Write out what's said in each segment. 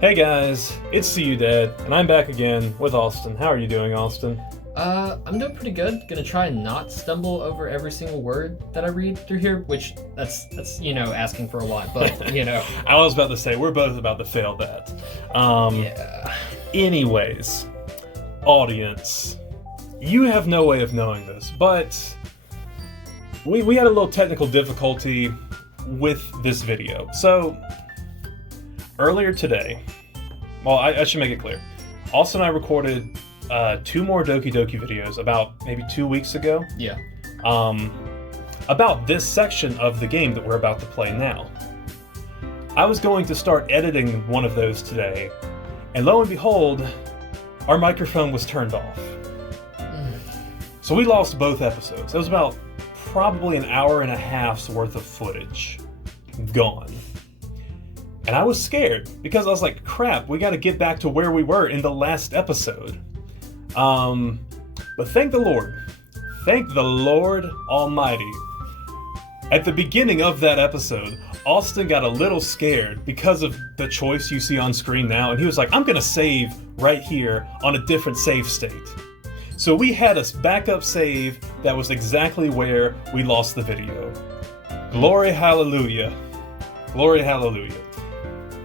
Hey guys, it's See You Dead, and I'm back again with Austin. How are you doing, Austin? I'm doing pretty good. Gonna try and not stumble over every single word that I read through here, which that's asking for a lot, but I was about to say, we're both about to fail that. Yeah. Anyways, audience, you have no way of knowing this, but we had a little technical difficulty with this video. So, earlier today, well, I should make it clear. Austin and I recorded 2 more Doki videos about maybe 2 weeks ago. Yeah. About this section of the game that we're about to play now. I was going to start editing one of those today, and lo and behold, our microphone was turned off. So we lost both episodes. It was about probably an hour and a half's worth of footage gone. And I was scared because I was like, crap, we got to get back to where we were in the last episode. But thank the Lord Almighty. At the beginning of that episode, Austin got a little scared because of the choice you see on screen now, and he was like, I'm gonna save right here on a different save state. So we had a backup save that was exactly where we lost the video. Glory hallelujah. Glory hallelujah.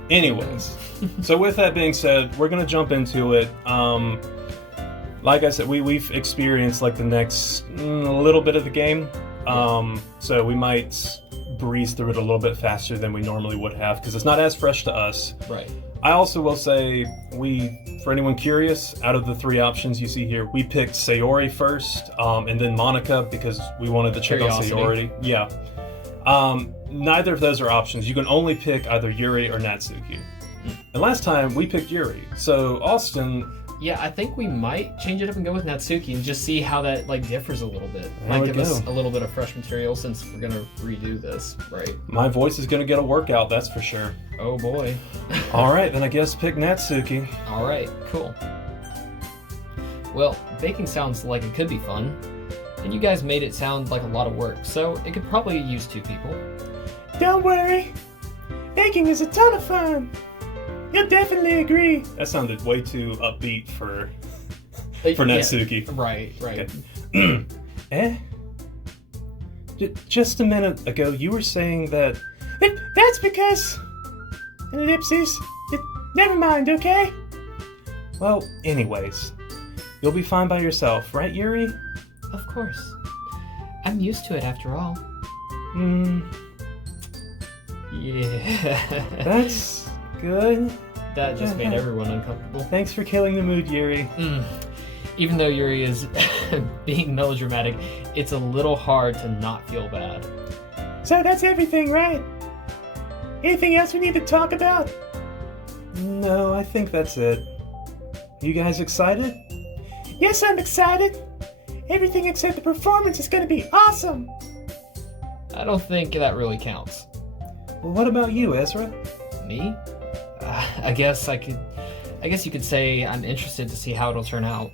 Anyways, so with that being said, we're gonna jump into it. Like I said, we've experienced like the next little bit of the game, so we might breeze through it a little bit faster than we normally would have because it's not as fresh to us. Right. I also will say, for anyone curious, out of the 3 options you see here, we picked Sayori first, and then Monica because we wanted to check out Sayori. Yeah. Neither of those are options. You can only pick either Yuri or Natsuki. And last time we picked Yuri. So Austin. Yeah, I think we might change it up and go with Natsuki and just see how that differs a little bit. Might give us a little bit of fresh material since we're gonna redo this, right? My voice is gonna get a workout, that's for sure. Oh boy. All right, then I guess pick Natsuki. All right, cool. Well, baking sounds like it could be fun, and you guys made it sound like a lot of work, so it could probably use 2 people. Don't worry, baking is a ton of fun. You'll definitely agree. That sounded way too upbeat for Natsuki. Yeah, right. Okay. Just a minute ago, you were saying that... That's because... Ellipses. Never mind, okay? Well, anyways. You'll be fine by yourself, right, Yuri? Of course. I'm used to it after all. Yeah. That's good. That just made everyone uncomfortable. Thanks for killing the mood, Yuri. Even though Yuri is being melodramatic, it's a little hard to not feel bad. So that's everything, right? Anything else we need to talk about? No, I think that's it. You guys excited? Yes, I'm excited. Everything except the performance is going to be awesome. I don't think that really counts. Well, what about you, Ezra? Me? I guess you could say I'm interested to see how it'll turn out.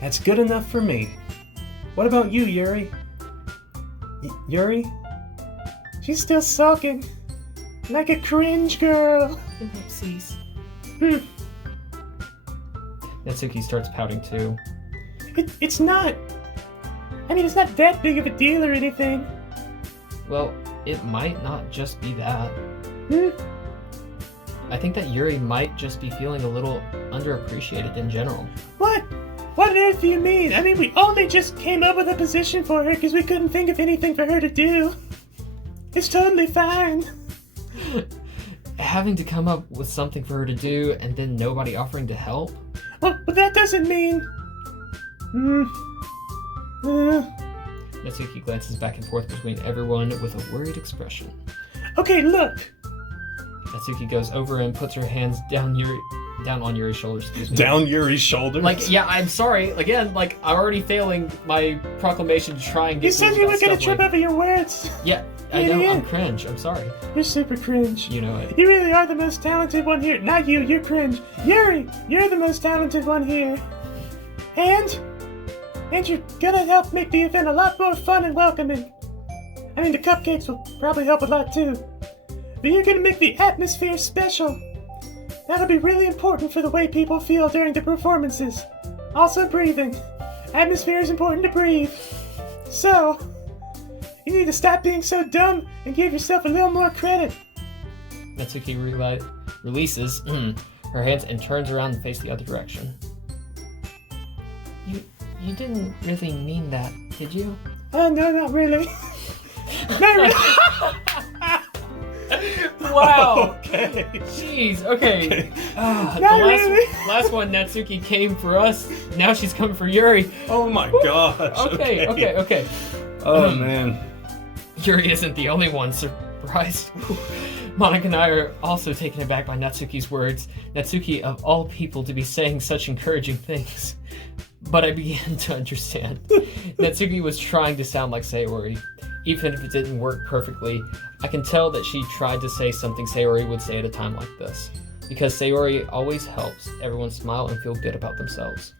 That's good enough for me. What about you, Yuri? Yuri? She's still sulking. Like a cringe girl. Oopsies. Natsuki starts pouting too. It's not... it's not that big of a deal or anything. Well, it might not just be that. I think that Yuri might just be feeling a little underappreciated in general. What? What on earth do you mean? We only just came up with a position for her because we couldn't think of anything for her to do. It's totally fine. Having to come up with something for her to do and then nobody offering to help? Well, but that doesn't mean... Natsuki glances back and forth between everyone with a worried expression. Okay, look. Natsuki goes over and puts her hands down on Yuri's shoulders. Excuse me. Down Yuri's shoulders? Yeah, I'm sorry. Again, I'm already failing my proclamation to try and get... You said you were gonna trip over your words. Yeah, I know. I'm cringe. I'm sorry. You're super cringe. You know it. You really are the most talented one here. Not you, you're cringe. Yuri, you're the most talented one here. And you're gonna help make the event a lot more fun and welcoming. The cupcakes will probably help a lot too. But you're gonna make the atmosphere special. That'll be really important for the way people feel during the performances. Also breathing. Atmosphere is important to breathe. So, you need to stop being so dumb and give yourself a little more credit. Natsuki releases her hands and turns around and faces the other direction. You didn't really mean that, did you? Oh, no, not really. Not really. Wow. Okay. Jeez. Okay. Not The really. last one, Natsuki came for us. Now she's coming for Yuri. Oh my gosh. Okay. Oh man. Yuri isn't the only one surprised. Monica and I are also taken aback by Natsuki's words. Natsuki, of all people, to be saying such encouraging things. But I began to understand. Natsuki was trying to sound like Sayori. Even if it didn't work perfectly, I can tell that she tried to say something Sayori would say at a time like this. Because Sayori always helps everyone smile and feel good about themselves.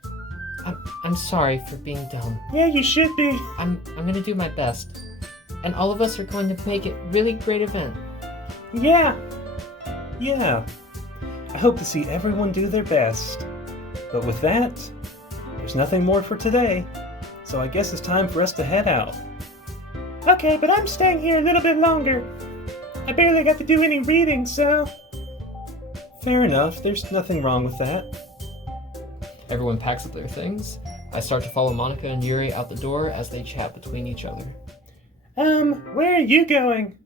I'm sorry for being dumb. Yeah, you should be. I'm gonna do my best. And all of us are going to make it a really great event. Yeah. Yeah. I hope to see everyone do their best. But with that, there's nothing more for today. So I guess it's time for us to head out. Okay, but I'm staying here a little bit longer. I barely got to do any reading, so... Fair enough. There's nothing wrong with that. Everyone packs up their things. I start to follow Monica and Yuri out the door as they chat between each other. Where are you going?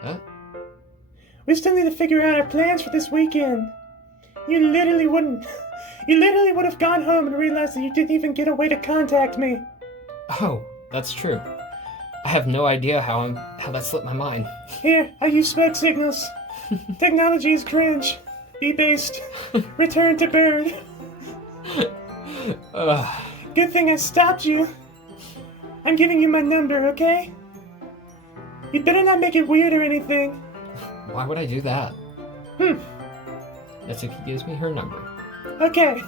Huh? We still need to figure out our plans for this weekend. You literally would have gone home and realized that you didn't even get a way to contact me. Oh, that's true. I have no idea how that slipped my mind. Here, I use smoke signals. Technology is cringe. Be based. Return to bird. Good thing I stopped you. I'm giving you my number, okay? You better not make it weird or anything. Why would I do that? Natsuki gives me her number. Okay.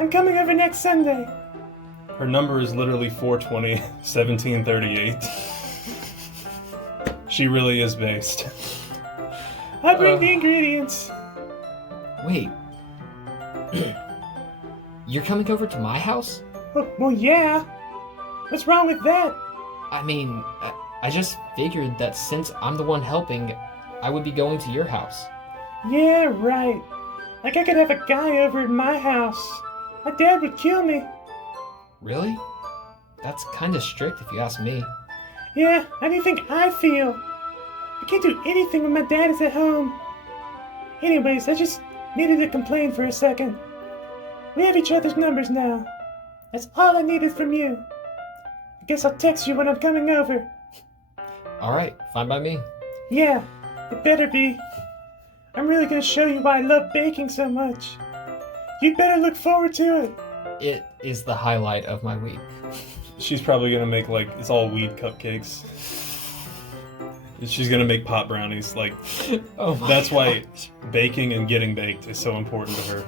I'm coming over next Sunday. Her number is literally 420 1738. She really is based. I'll bring the ingredients. Wait. You're coming over to my house? Well, yeah. What's wrong with that? I mean, I just figured that since I'm the one helping, I would be going to your house. Yeah, right. Like I could have a guy over at my house. My dad would kill me. Really? That's kinda strict if you ask me. Yeah, how do you think I feel? I can't do anything when my dad is at home. Anyways, I just needed to complain for a second. We have each other's numbers now. That's all I needed from you. I guess I'll text you when I'm coming over. Alright, fine by me. Yeah, it better be. I'm really gonna show you why I love baking so much. You'd better look forward to it. It is the highlight of my week. She's probably gonna make it's all weed cupcakes. She's gonna make pot brownies. That's why baking and getting baked is so important to her.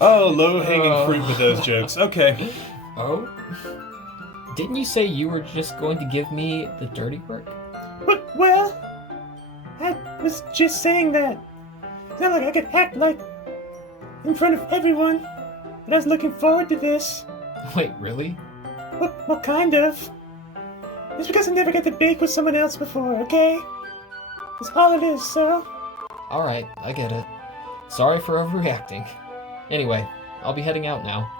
Oh, low-hanging fruit with those jokes. Okay. Oh? Didn't you say you were just going to give me the dirty work? What? Well, I was just saying that. It's not like I could act like in front of everyone, but I was looking forward to this. Wait, really? What kind of? It's because I never got to bake with someone else before, okay? That's all it is, so... Alright, I get it. Sorry for overreacting. Anyway, I'll be heading out now.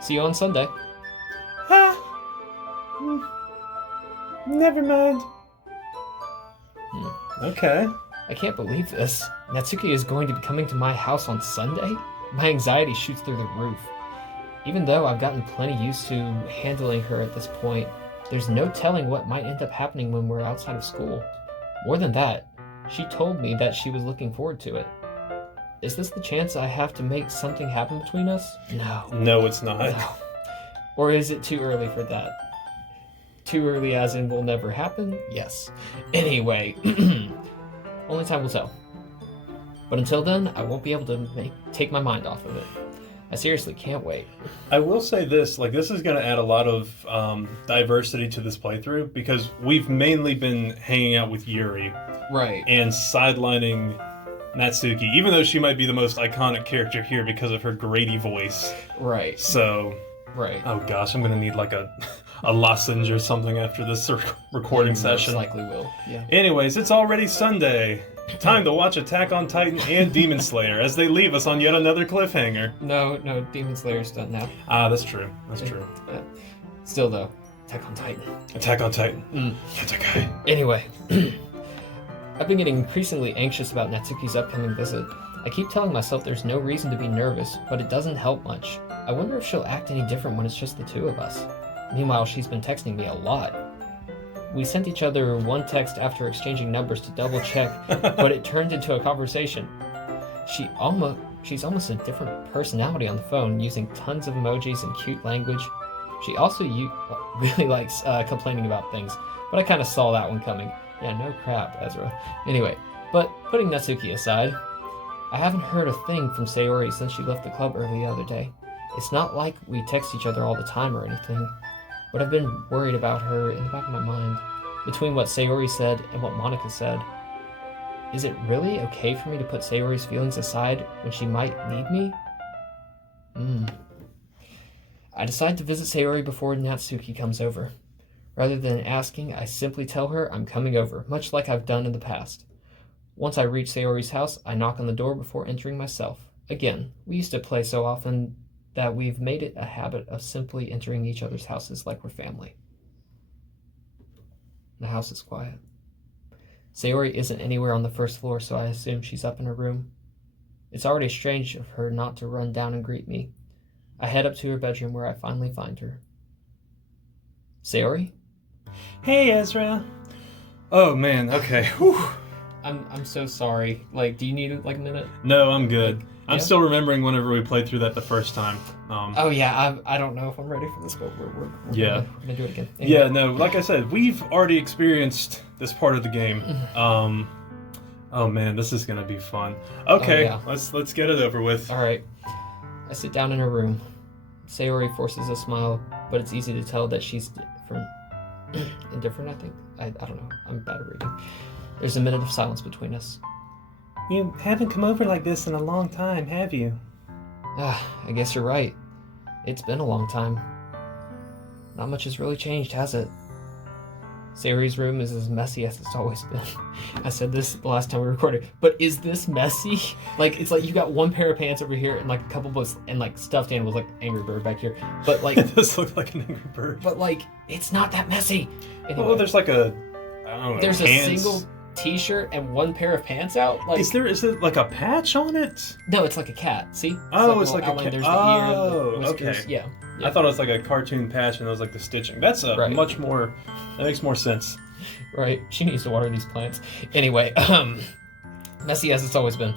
See you on Sunday. Never mind. Okay. I can't believe this. Natsuki is going to be coming to my house on Sunday? My anxiety shoots through the roof. Even though I've gotten plenty used to handling her at this point, there's no telling what might end up happening when we're outside of school. More than that, she told me that she was looking forward to it. Is this the chance I have to make something happen between us? No. No, it's not. No. Or is it too early for that? Too early as in will never happen? Yes. Anyway, only time will tell. But until then, I won't be able to take my mind off of it. I seriously can't wait. I will say this, this is going to add a lot of diversity to this playthrough, because we've mainly been hanging out with Yuri. Right. And sidelining Natsuki, even though she might be the most iconic character here because of her Grady voice. Right. So, Right. oh gosh, I'm gonna need like a lozenge or something after this recording session. Most likely will. Yeah. Anyways, it's already Sunday. Time to watch Attack on Titan and Demon Slayer as they leave us on yet another cliffhanger. No, Demon Slayer's done now. Ah, that's true. That's true. Still though, Attack on Titan. Attack on Titan. That's okay. Anyway, I've been getting increasingly anxious about Natsuki's upcoming visit. I keep telling myself there's no reason to be nervous, but it doesn't help much. I wonder if she'll act any different when it's just the two of us. Meanwhile, she's been texting me a lot. We sent each other one text after exchanging numbers to double check, but it turned into a conversation. She's almost a different personality on the phone, using tons of emojis and cute language. She also really likes complaining about things, but I kind of saw that one coming. Yeah, no crap, Ezra. Anyway, but putting Natsuki aside, I haven't heard a thing from Sayori since she left the club early the other day. It's not like we text each other all the time or anything, but I've been worried about her in the back of my mind. Between what Sayori said and what Monica said, is it really okay for me to put Sayori's feelings aside when she might need me? I decide to visit Sayori before Natsuki comes over. Rather than asking, I simply tell her I'm coming over, much like I've done in the past. Once I reach Sayori's house, I knock on the door before entering myself. Again, we used to play so often that we've made it a habit of simply entering each other's houses like we're family. The house is quiet. Sayori isn't anywhere on the first floor, so I assume she's up in her room. It's already strange of her not to run down and greet me. I head up to her bedroom where I finally find her. Sayori? Hey, Ezra. Oh man, okay. Whew. I'm so sorry. Like, do you need like a minute? No, I'm good. I'm Yeah? still remembering whenever we played through that the first time. Oh yeah, I don't know if I'm ready for this, but we're Yeah. gonna do it again. Yeah, no, like I said, we've already experienced this part of the game. Oh man, this is gonna be fun. Okay, Oh, yeah. let's get it over with. All right. I sit down in her room. Sayori forces a smile, but it's easy to tell that she's indifferent, I think. I don't know. I'm bad at reading. There's a minute of silence between us. You haven't come over like this in a long time, have you? I guess you're right. It's been a long time. Not much has really changed, has it? Sayori's room is as messy as it's always been. I said this the last time we recorded, but is this messy? Like, it's like you got one pair of pants over here and like a couple books and like stuffed animals like Angry Bird back here. But like, It does look like an Angry Bird. but like, it's not that messy. Anyway, Well, there's like a, I don't know, there's hands. a single t-shirt and one pair of pants out. Like, Is it like a patch on it? no, it's like a cat. See? Oh, it's like a outline. cat. There's the Oh, ear, the whiskers. okay. Yeah. I thought it was like a cartoon patch and it was like the stitching. That's a Right. much more, that makes more sense. Right. She needs to water these plants. Anyway, messy as it's always been.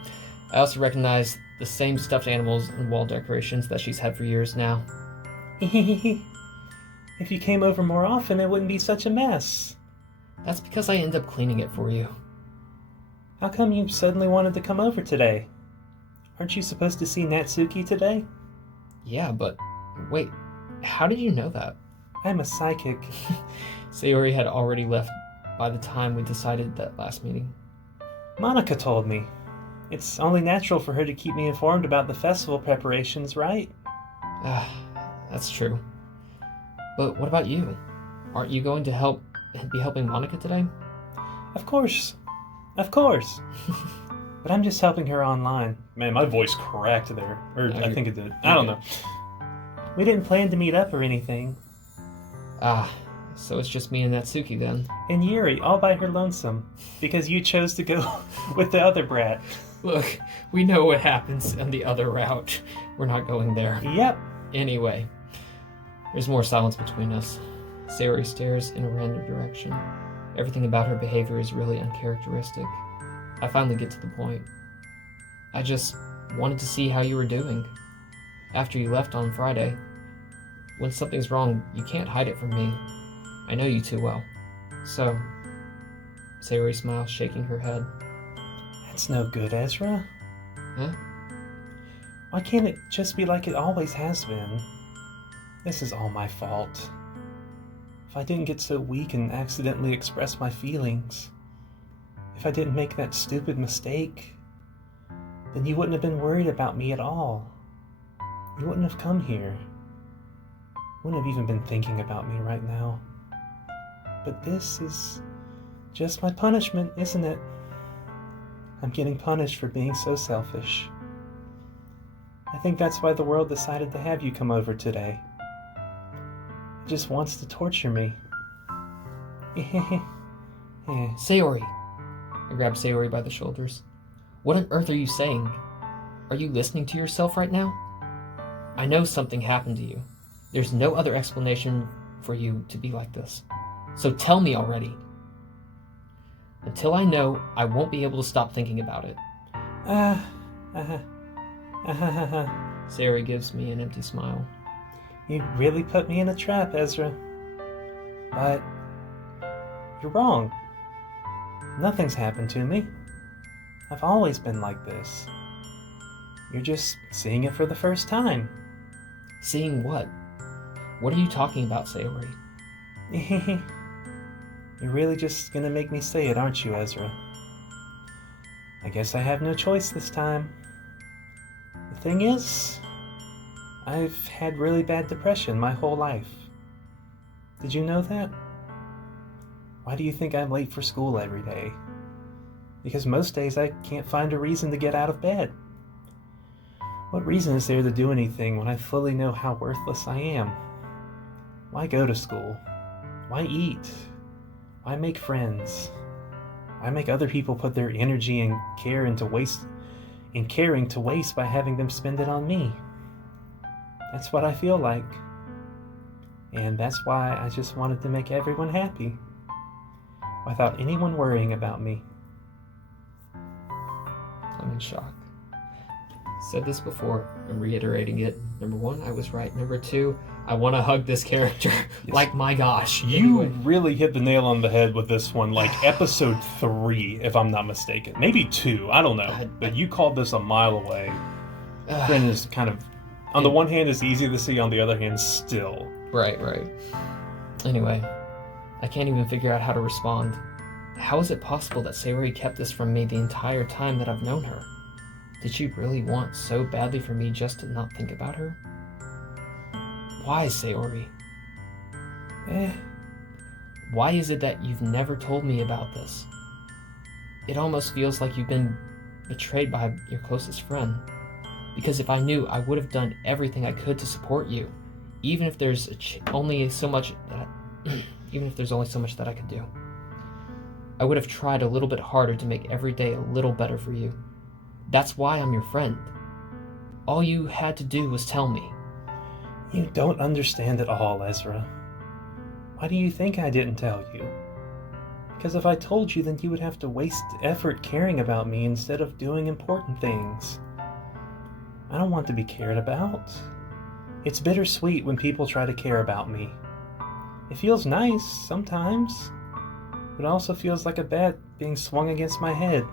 I also recognize the same stuffed animals and wall decorations that she's had for years now. If you came over more often, it wouldn't be such a mess. That's because I end up cleaning it for you. How come you suddenly wanted to come over today? Aren't you supposed to see Natsuki today? Yeah, but wait, how did you know that? I'm a psychic. Sayori had already left by the time we decided that last meeting. Monica told me. It's only natural for her to keep me informed about the festival preparations, right? That's true. But what about you? Aren't you going to be helping Monica today? Of course. Of course. But I'm just helping her online. Man, my voice cracked there. Or No, I think it did. I don't know. We didn't plan to meet up or anything. So it's just me and Natsuki then. And Yuri, all by her lonesome. Because you chose to go with the other brat. Look, we know what happens on the other route. We're not going there. Yep. Anyway, there's more silence between us. Sayori stares in a random direction. Everything about her behavior is really uncharacteristic. I finally get to the point. I just wanted to see how you were doing. After you left on Friday. When something's wrong, you can't hide it from me. I know you too well. So, Sayori smiles, shaking her head. That's no good, Ezra. Huh? Why can't it just be like it always has been? This is all my fault. If I didn't get so weak and accidentally express my feelings. If I didn't make that stupid mistake. then you wouldn't have been worried about me at all. You wouldn't have come here. Wouldn't have even been thinking about me right now. But this is just my punishment, isn't it? I'm getting punished for being so selfish. I think that's why the world decided to have you come over today. It just wants to torture me. Sayori. I grabbed Sayori by the shoulders. What on earth are you saying? Are you listening to yourself right now? I know something happened to you. There's no other explanation for you to be like this. So tell me already. Until I know, I won't be able to stop thinking about it. Sayori gives me an empty smile. You really put me in a trap, Ezra. But you're wrong. Nothing's happened to me. I've always been like this. You're just seeing it for the first time. Seeing what? What are you talking about, Sayori? You're really just gonna make me say it, aren't you, Ezra? I guess I have no choice this time. The thing is, I've had really bad depression my whole life. Did you know that? Why do you think I'm late for school every day? Because most days I can't find a reason to get out of bed. What reason is there to do anything when I fully know how worthless I am? Why go to school? Why eat? Why make friends? Why make other people put their energy and care into caring to waste by having them spend it on me? That's what I feel like. And that's why I just wanted to make everyone happy, without anyone worrying about me. I'm in shock. Said this before, I'm reiterating it. Number one, I was right. Number two, I want to hug this character. Yes. Like, my gosh. You Anyway. really hit the nail on the head with this one, like episode 3, if I'm not mistaken. Maybe 2, I don't know. But you called this a mile away. Friend is kind of, on the one hand, it's easy to see, on the other hand, still. Right. Anyway, I can't even figure out how to respond. How is it possible that Sayori kept this from me the entire time that I've known her? Did she really want so badly for me just to not think about her? Why, Sayori? Why is it that you've never told me about this? It almost feels like you've been betrayed by your closest friend. Because if I knew, I would have done everything I could to support you, even if there's only so much that I could do. I would have tried a little bit harder to make every day a little better for you. That's why I'm your friend. All you had to do was tell me. You don't understand at all, Ezra. Why do you think I didn't tell you? Because if I told you, then you would have to waste effort caring about me instead of doing important things. I don't want to be cared about. It's bittersweet when people try to care about me. It feels nice sometimes, but it also feels like a bat being swung against my head.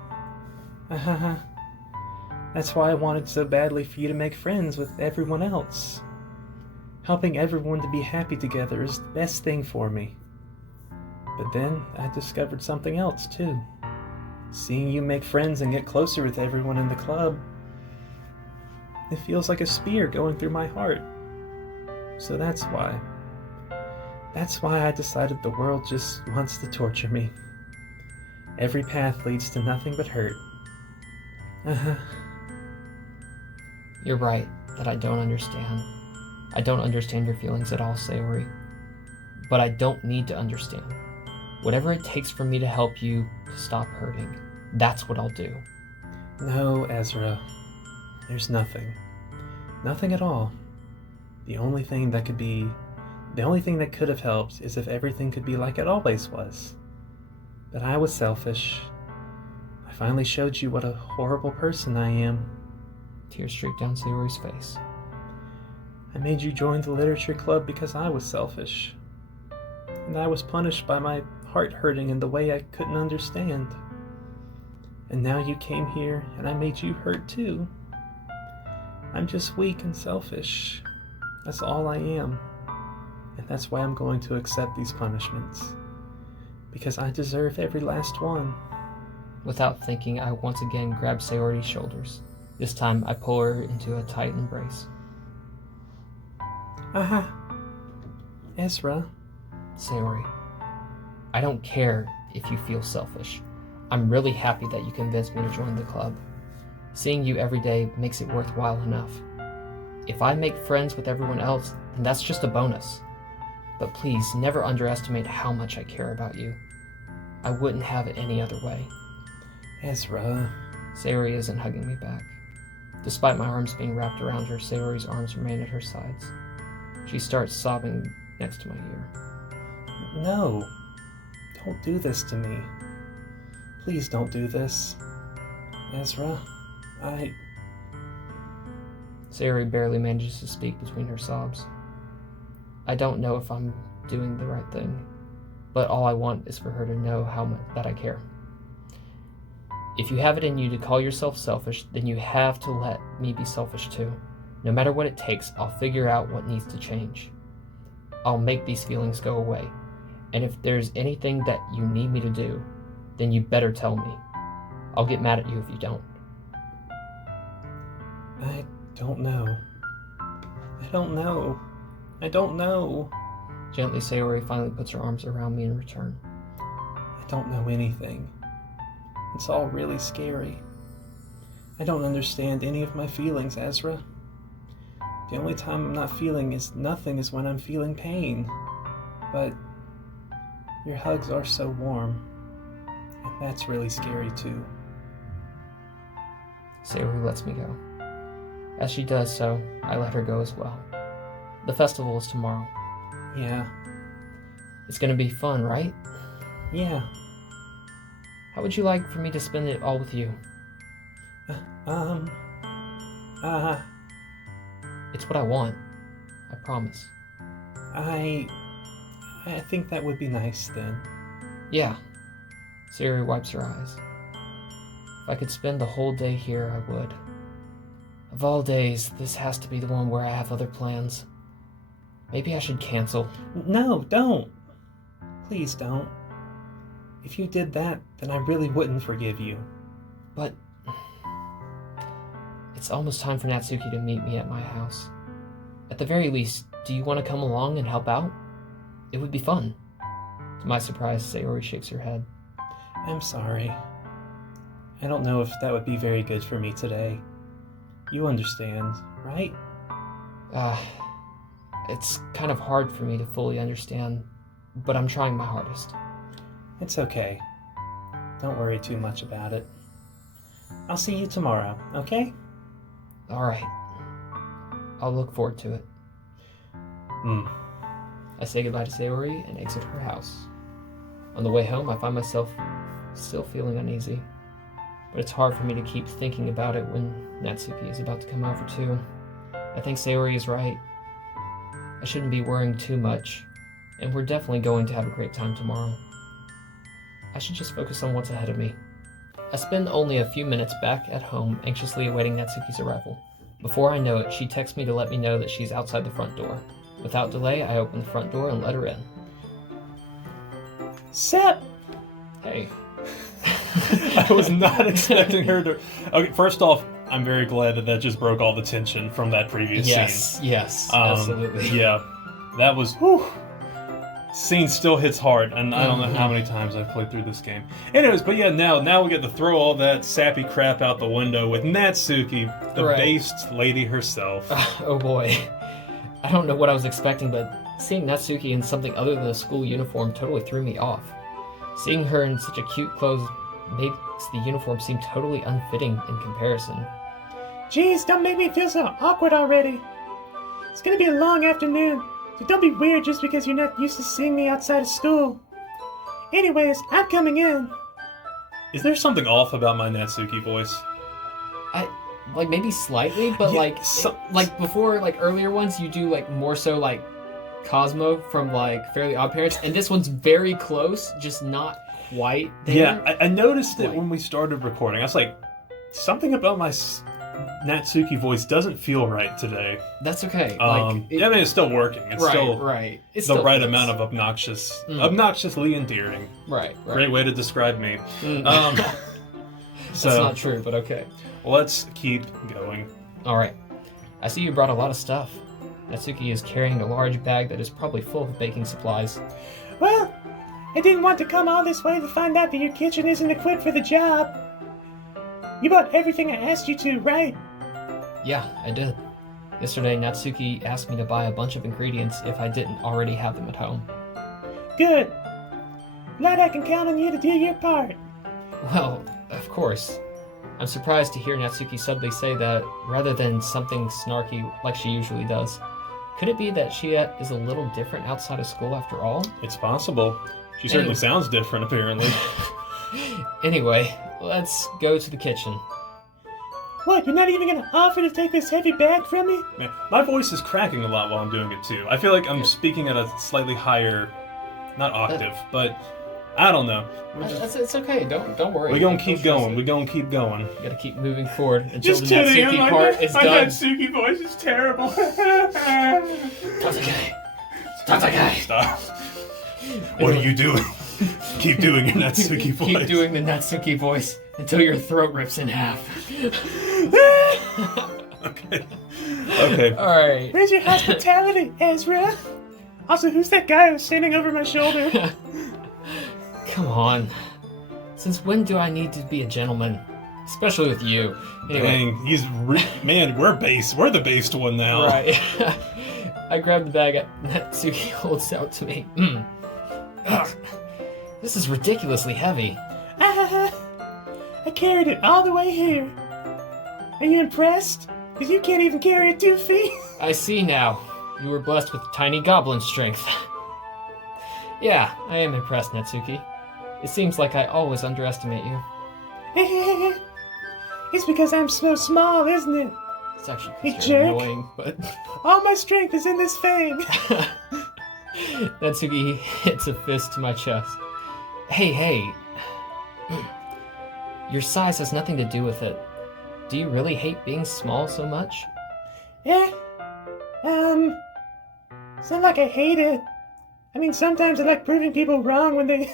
That's why I wanted so badly for you to make friends with everyone else. Helping everyone to be happy together is the best thing for me. But then I discovered something else too. Seeing you make friends and get closer with everyone in the club, it feels like a spear going through my heart. So that's why. That's why I decided the world just wants to torture me. Every path leads to nothing but hurt. You're right that I don't understand. I don't understand your feelings at all, Sayori. But I don't need to understand. Whatever it takes for me to help you to stop hurting, that's what I'll do. No, Ezra. There's nothing. Nothing at all. The only thing that could have helped is if everything could be like it always was. But I was selfish. I finally showed you what a horrible person I am. Tears streaked down Sayori's face. I made you join the literature club because I was selfish. And I was punished by my heart hurting in the way I couldn't understand. And now you came here and I made you hurt too. I'm just weak and selfish. That's all I am. And that's why I'm going to accept these punishments. Because I deserve every last one. Without thinking, I once again grabbed Sayori's shoulders. This time, I pull her into a tight embrace. Ezra. Sayori, I don't care if you feel selfish. I'm really happy that you convinced me to join the club. Seeing you every day makes it worthwhile enough. If I make friends with everyone else, then that's just a bonus. But please, never underestimate how much I care about you. I wouldn't have it any other way. Ezra. Sayori isn't hugging me back. Despite my arms being wrapped around her, Sayori's arms remain at her sides. She starts sobbing next to my ear. No. Don't do this to me. Please don't do this. Ezra, Sayori barely manages to speak between her sobs. I don't know if I'm doing the right thing, but all I want is for her to know how much that I care. If you have it in you to call yourself selfish, then you have to let me be selfish too. No matter what it takes, I'll figure out what needs to change. I'll make these feelings go away. And if there's anything that you need me to do, then you better tell me. I'll get mad at you if you don't. I don't know. I don't know. Gently, Sayori finally puts her arms around me in return. I don't know anything. It's all really scary. I don't understand any of my feelings, Ezra. The only time I'm not feeling nothing is when I'm feeling pain. But your hugs are so warm, and that's really scary too. Sayori lets me go. As she does so, I let her go as well. The festival is tomorrow. Yeah. It's gonna be fun, right? Yeah. How would you like for me to spend it all with you? It's what I want. I promise. I think that would be nice then. Yeah. Sayori wipes her eyes. If I could spend the whole day here, I would. Of all days, this has to be the one where I have other plans. Maybe I should cancel. No, don't. Please don't. If you did that, then I really wouldn't forgive you. But it's almost time for Natsuki to meet me at my house. At the very least, do you want to come along and help out? It would be fun. To my surprise, Sayori shakes her head. I'm sorry. I don't know if that would be very good for me today. You understand, right? It's kind of hard for me to fully understand, but I'm trying my hardest. It's okay. Don't worry too much about it. I'll see you tomorrow, okay? Alright. I'll look forward to it. I say goodbye to Sayori and exit her house. On the way home, I find myself still feeling uneasy. But it's hard for me to keep thinking about it when Natsuki is about to come over too. I think Sayori is right. I shouldn't be worrying too much, and we're definitely going to have a great time tomorrow. I should just focus on what's ahead of me. I spend only a few minutes back at home, anxiously awaiting Natsuki's arrival. Before I know it, she texts me to let me know that she's outside the front door. Without delay, I open the front door and let her in. Sep! Hey. I was not expecting her to... Okay, first off, I'm very glad that just broke all the tension from that previous scene. Yes, absolutely. Yeah, that was... Whew. Scene still hits hard, and I don't know how many times I've played through this game. Anyways, but yeah, now we get to throw all that sappy crap out the window with Natsuki, the based lady herself. Oh boy. I don't know what I was expecting, but seeing Natsuki in something other than a school uniform totally threw me off. Seeing her in such a cute clothes makes the uniform seem totally unfitting in comparison. Jeez, don't make me feel so awkward already. It's gonna be a long afternoon, so don't be weird just because you're not used to seeing me outside of school. Anyways, I'm coming in. Is there something off about my Natsuki voice? Like maybe slightly, but yeah, like before, like earlier ones, you do like more so like Cosmo from like Fairly Odd Parents, and this one's very close, just not quite there. Yeah, I noticed it when we started recording. I was like, something about my Natsuki voice doesn't feel right today. That's okay. I mean, it's still working. It's still It's the still right fits. amount of obnoxiously endearing. Right. Great way to describe me. That's So not true, but okay. let's keep going. Alright. I see you brought a lot of stuff. Natsuki is carrying a large bag that is probably full of baking supplies. Well, I didn't want to come all this way to find out that your kitchen isn't equipped for the job. You bought everything I asked you to, right? Yeah, I did. Yesterday, Natsuki asked me to buy a bunch of ingredients if I didn't already have them at home. Good. Glad I can count on you to do your part. Well, of course. I'm surprised to hear Natsuki suddenly say that, rather than something snarky like she usually does. Could it be that she is a little different outside of school after all? It's possible. She certainly sounds different, apparently. Anyway, let's go to the kitchen. What, you're not even gonna offer to take this heavy bag from me? Man, my voice is cracking a lot while I'm doing it, too. I feel like I'm speaking at a slightly higher, not octave, but I don't know. It's okay, don't worry. We're gonna keep going. We're gonna keep going. We gotta keep moving forward until Just the kidding, Natsuki my part is done. Natsuki voice is terrible. Stop. What are you doing? Keep doing your Natsuki voice. Keep doing the Natsuki voice until your throat rips in half. Okay. Alright. Where's your hospitality, Ezra? Also, who's that guy who's standing over my shoulder? Come on. Since when do I need to be a gentleman? Especially with you. Anyway. Dang, man, we're the based one now. Right. I grabbed the bag Natsuki holds out to me. Ugh. This is ridiculously heavy. I carried it all the way here. Are you impressed? Because you can't even carry it 2 feet. I see now. You were blessed with tiny goblin strength. Yeah, I am impressed, Natsuki. It seems like I always underestimate you. It's because I'm so small, isn't it? It's actually You kind of jerk. annoying, but... All my strength is in this fang. Natsuki hits a fist to my chest. Hey. Your size has nothing to do with it. Do you really hate being small so much? Yeah. It's not like I hate it. I mean, sometimes I like proving people wrong when they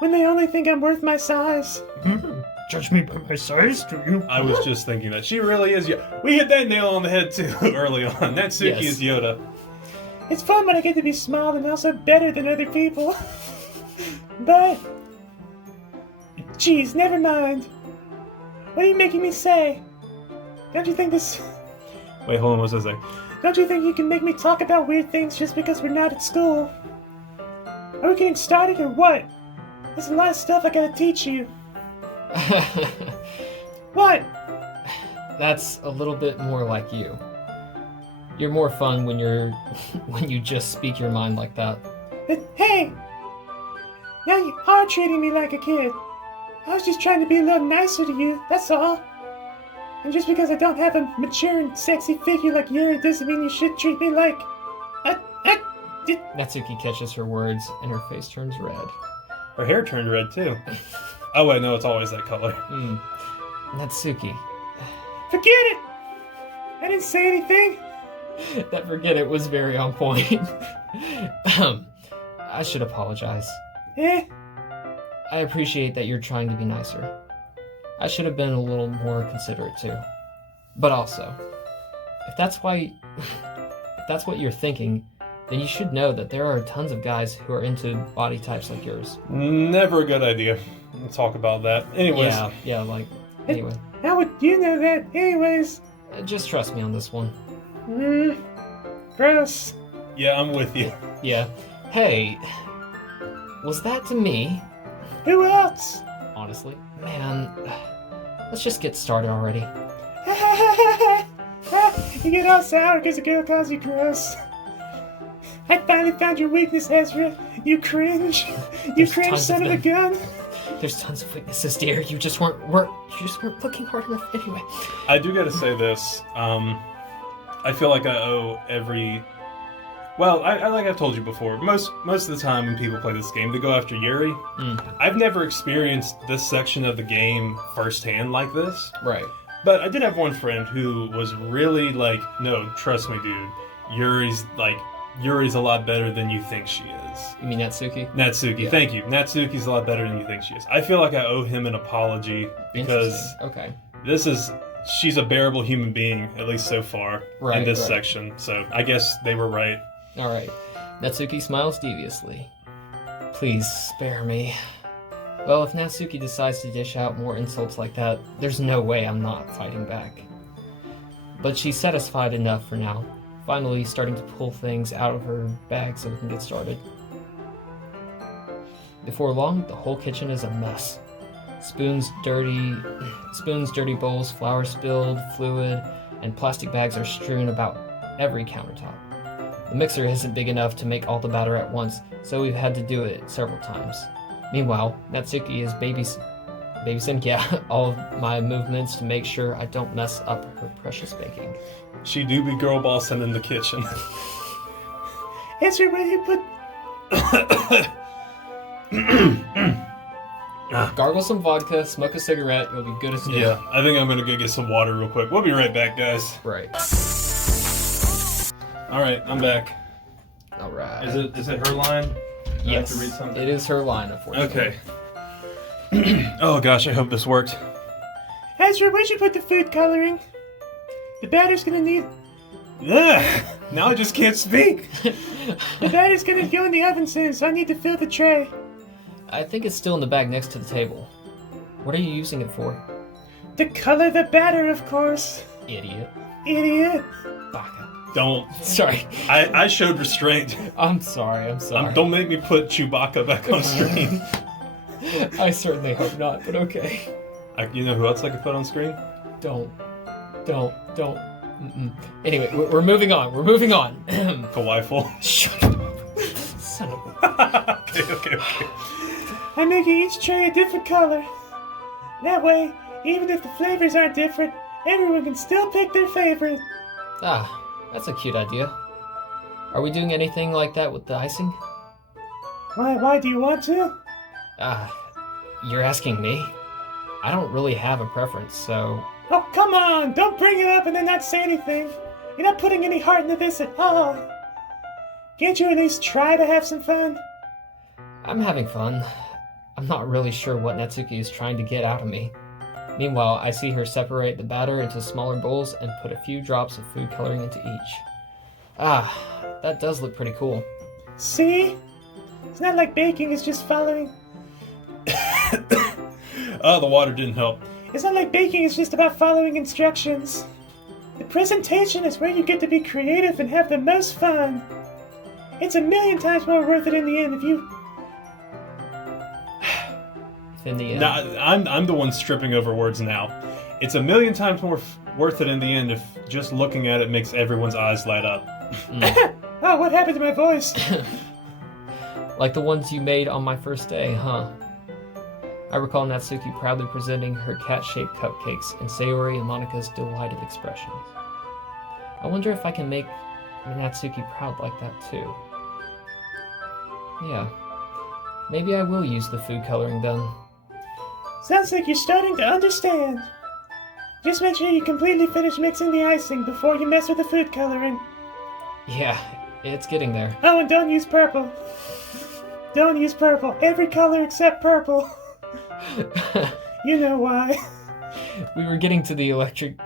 only think I'm worth my size. Judge me by my size, do you? I was just thinking that she really is. We hit that nail on the head too early on. Natsuki is Yoda. It's fun when I get to be small and also better than other people. But, geez, never mind. What are you making me say? Don't you think this? Wait, hold on. What was I saying? Don't you think you can make me talk about weird things just because we're not at school? Are we getting started or what? There's a lot of stuff I gotta teach you. What? That's a little bit more like you. You're more fun when you just speak your mind like that. But, hey! Now you are treating me like a kid. I was just trying to be a little nicer to you, that's all. And just because I don't have a mature and sexy figure like Yuri doesn't mean you should treat me like... Natsuki catches her words, and her face turns red. Her hair turned red too. Oh wait, no, it's always that color. Natsuki. Forget it! I didn't say anything. That forget it was very on point. I should apologize. I appreciate that you're trying to be nicer. I should have been a little more considerate too. But also, if that's what you're thinking, then you should know that there are tons of guys who are into body types like yours. Never a good idea. We'll talk about that. Anyways. Anyway. How would you know that anyways? Just trust me on this one. Gross. Yeah, I'm with you. Yeah. Hey, was that to me? Who else? Honestly. Man, let's just get started already. You get all sour because a girl calls you gross. I finally found your weakness, Ezra. You cringe. You cringe son of a gun. There's tons of weaknesses, dear. You just weren't looking hard enough anyway. I do gotta say this. I feel like I owe every... Well, I like I've told you before, most of the time when people play this game, they go after Yuri. I've never experienced this section of the game firsthand like this. Right. But I did have one friend who was really like, no, trust me, dude. Yuri's a lot better than you think she is. You mean Natsuki? Natsuki, Yeah. Thank you. Natsuki's a lot better than you think she is. I feel like I owe him an apology because... Okay. she's a bearable human being, at least so far, in this Right. section. So I guess they were right. All right. Natsuki smiles deviously. Please spare me. Well, if Natsuki decides to dish out more insults like that, there's no way I'm not fighting back. But she's satisfied enough for now, finally starting to pull things out of her bag so we can get started. Before long, the whole kitchen is a mess. Spoons, dirty bowls, flour spilled, fluid, and plastic bags are strewn about every countertop. The mixer isn't big enough to make all the batter at once, so we've had to do it several times. Meanwhile, Natsuki is babysitting all of my movements to make sure I don't mess up her precious baking. She do be girl bossing in the kitchen. Ezra, where you put... Gargle some vodka, smoke a cigarette, you'll be good as new. Yeah, I think I'm gonna go get some water real quick. We'll be right back, guys. Right. Alright, I'm back. Alright. Is it her line? I have Yes, to read something? it is her line, unfortunately. Okay. Oh gosh, I hope this worked. Ezra, where'd you put the food coloring? The batter's gonna need... Ugh, now I just can't speak. The batter's gonna go in the oven soon, so I need to fill the tray. I think it's still in the bag next to the table. What are you using it for? To color the batter, of course. Idiot. Idiot. Baka. Don't. Sorry. I showed restraint. I'm sorry. Don't make me put Chewbacca back on screen. I certainly hope not, but okay. You know who else I could put on screen? Don't. Mm-mm. Anyway, we're moving on. Kawhi-ful. Shut up. Son of a... Okay. I'm making each tray a different color. That way, even if the flavors aren't different, everyone can still pick their favorite. Ah, that's a cute idea. Are we doing anything like that with the icing? Why do you want to? You're asking me? I don't really have a preference, so... Oh, come on! Don't bring it up and then not say anything. You're not putting any heart into this at all. Can't you at least try to have some fun? I'm having fun. I'm not really sure what Natsuki is trying to get out of me. Meanwhile, I see her separate the batter into smaller bowls and put a few drops of food coloring into each. Ah, that does look pretty cool. See? It's not like baking is just following... Oh, the water didn't help. It's not like baking is just about following instructions. The presentation is where you get to be creative and have the most fun. It's 1,000,000 times more worth it in the end if you... In the end. Nah, I'm the one stripping over words now. It's 1,000,000 times more worth it in the end if just looking at it makes everyone's eyes light up. Oh, what happened to my voice? Like the ones you made on my first day, huh? I recall Natsuki proudly presenting her cat-shaped cupcakes and Sayori and Monika's delighted expressions. I wonder if I can make Natsuki proud like that too. Yeah. Maybe I will use the food coloring then. Sounds like you're starting to understand. Just make sure you completely finish mixing the icing before you mess with the food coloring. Yeah, it's getting there. Oh, and don't use purple. Don't use purple. Every color except purple. You know why. We were getting to the electric...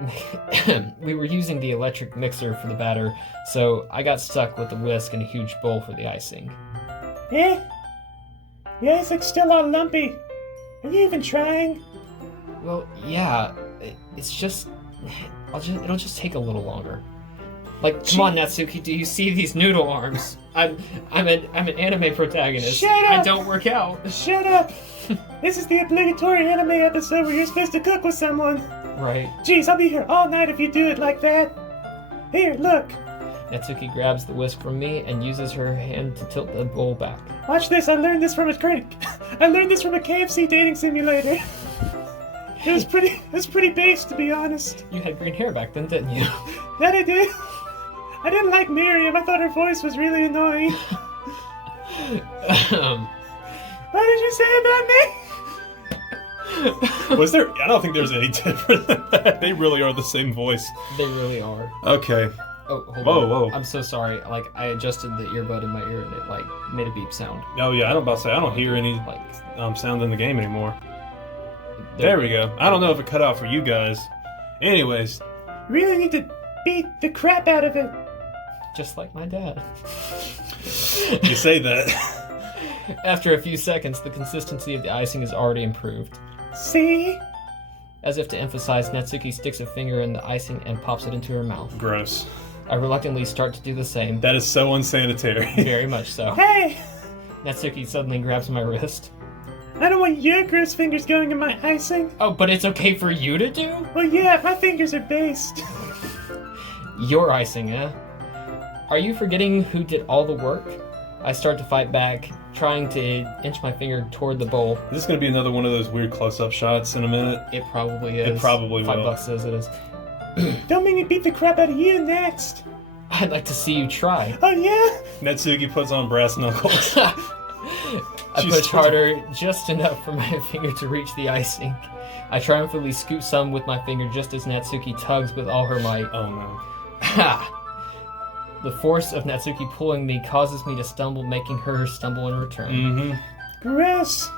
we were using the electric mixer for the batter, so I got stuck with the whisk and a huge bowl for the icing. Eh? Your icing's still all lumpy. Are you even trying? Well, yeah, it's just... It'll just take a little longer. Like, come on, Natsuki, do you see these noodle arms? I'm an anime protagonist. Shut up! I don't work out. Shut up! This is the obligatory anime episode where you're supposed to cook with someone. Right. Jeez, I'll be here all night if you do it like that. Here, look. Natsuki grabs the whisk from me and uses her hand to tilt the bowl back. Watch this. I learned this from a KFC dating simulator. It was pretty base, to be honest. You had green hair back then, didn't you? That I did. I didn't like Miriam. I thought her voice was really annoying. What did you say about me? Was there? I don't think there's any different than that. They really are the same voice. They really are. Okay. Oh, hold Whoa, on. whoa. I'm so sorry. Like, I adjusted the earbud in my ear and it, made a beep sound. Oh yeah, I don't about to say I don't hear any Like, sound in the game anymore. There we go. I don't know if it cut out for you guys. Anyways, Really need to beat the crap out of it. Just like my dad. you say that. After a few seconds, the consistency of the icing is already improved. See? As if to emphasize, Natsuki sticks a finger in the icing and pops it into her mouth. Gross. I reluctantly start to do the same. That is so unsanitary. Very much so. Hey! Natsuki suddenly grabs my wrist. I don't want your gross fingers going in my icing. Oh, but it's okay for you to do? Well, yeah, my fingers are based. Your icing, eh? Are you forgetting who did all the work? I start to fight back, trying to inch my finger toward the bowl. Is this going to be another one of those weird close-up shots in a minute? It probably is. It probably will. $5 says it is. Don't make me beat the crap out of you next. I'd like to see you try. Oh, yeah? Natsuki puts on brass knuckles. I She's push still- harder, just enough for my finger to reach the icing. I triumphantly scoop some with my finger just as Natsuki tugs with all her might. Oh no. Ha! The force of Natsuki pulling me causes me to stumble, making her stumble in return. Mm-hmm. Gross.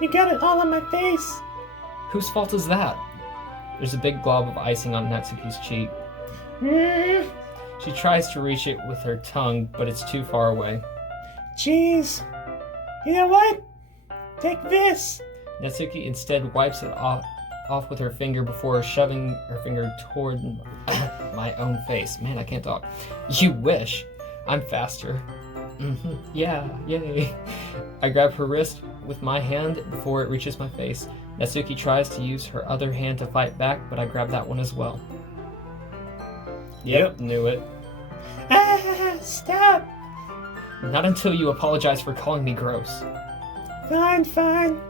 You got it all on my face. Whose fault is that? There's a big glob of icing on Natsuki's cheek. Mm, She tries to reach it with her tongue, but it's too far away. jeez. You know what? Take this. Natsuki instead wipes it off with her finger before shoving her finger toward my own face. Man, I can't talk. You wish. I'm faster. Yeah, yay. I grab her wrist with my hand before it reaches my face. Natsuki tries to use her other hand to fight back, but I grab that one as well. Yep. Knew it. Ah, stop. Not until you apologize for calling me gross. Fine, fine.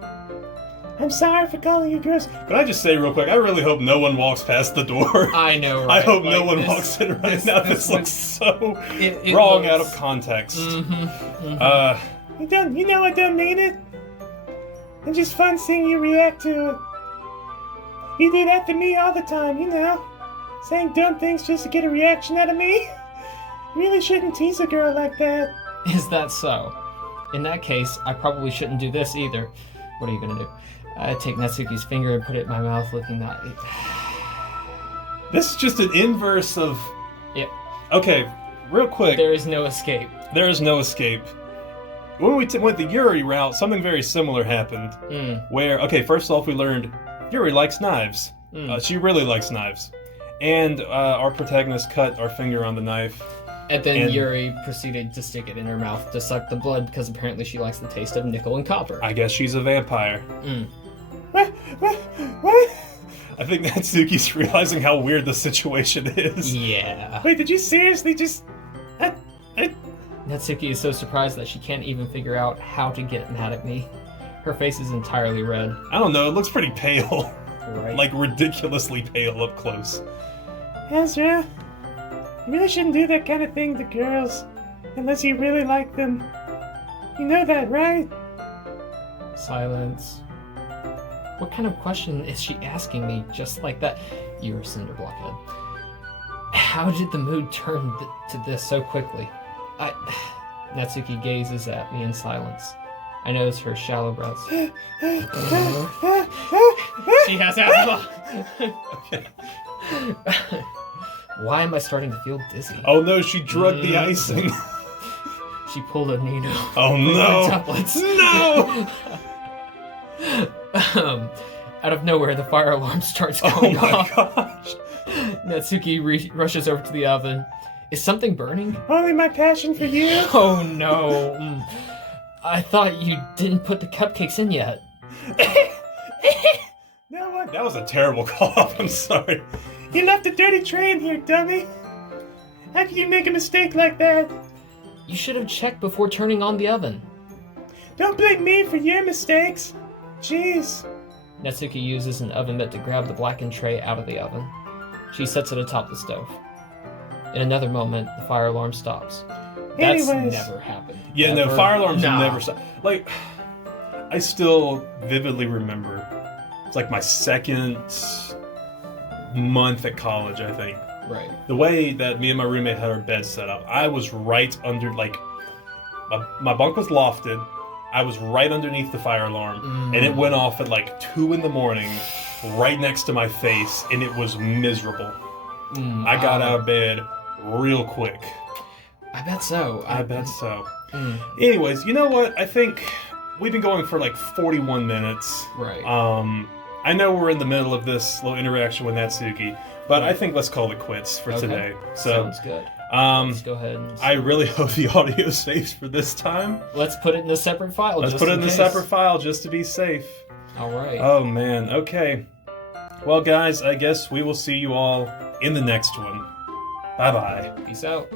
I'm sorry for calling you gross. Can I just say real quick, I really hope no one walks past the door. I know, right? I hope no Like, one this- walks in right this- now. this This looks so it wrong looks- out of context. You know I don't mean it. It's just fun seeing you react to it. You do that to me all the time, you know. Saying dumb things just to get a reaction out of me. You really shouldn't tease a girl like that. Is that so? In that case, I probably shouldn't do this either. What are you gonna do? I take Natsuki's finger and put it in my mouth, licking that. This is just an inverse of... Yep. Okay, real quick. There is no escape. There is no escape. When we went the Yuri route, something very similar happened. Where, okay, first off, we learned Yuri likes knives. She really likes knives. And our protagonist cut our finger on the knife. And then And- Yuri proceeded to stick it in her mouth to suck the blood because apparently she likes the taste of nickel and copper. I guess she's a vampire. What? What? I think Natsuki's realizing how weird the situation is. Yeah. Wait, did you seriously just... Natsuki is so surprised that she can't even figure out how to get mad at me. Her face is entirely red. I don't know, it looks pretty pale. Right. Like ridiculously pale up close. Ezra, you really shouldn't do that kind of thing to girls. Unless you really like them. You know that, right? Silence. What kind of question is she asking me just like that? You're a cinder blockhead. How did the mood turn to this so quickly? Natsuki gazes at me in silence. I notice her shallow breaths. She has asthma! Okay. Why am I starting to feel dizzy? Oh no, she drugged the icing. She pulled a Nino. Oh no. Templates. No! Out of nowhere, the fire alarm starts Oh going my off. gosh. Natsuki rushes over to the oven. Is something burning? Only my passion for you. Oh no. I thought you didn't put the cupcakes in yet. No one. That was a terrible cough, I'm sorry. You left a dirty tray in here, dummy. How could you make a mistake like that? You should have checked before turning on the oven. Don't blame me for your mistakes. Jeez. Natsuki uses an oven mitt to grab the blackened tray out of the oven. She sets it atop the stove. In another moment, the fire alarm stops. That's Anyways. never happened. Yeah, no, Ever. fire alarms Nah. never stop. Like, I still vividly remember. It's like my second month at college, I think. Right. The way that me and my roommate had our bed set up, I was right under, like, my bunk was lofted, I was right underneath the fire alarm, and it went off at like 2 in the morning, right next to my face, and it was miserable. I got out of bed real quick. I bet so. I bet so. Anyways, you know what? I think we've been going for like 41 minutes. Right. I know we're in the middle of this little interaction with Natsuki, but I think let's call it quits for today. So, sounds good. Let's go ahead and... I really hope the audio saves for this time. Let's put it in a separate file. Let's put it in a separate file just to be safe. All right. Oh, man. Okay. Well, guys, I guess we will see you all in the next one. Bye-bye. Peace out.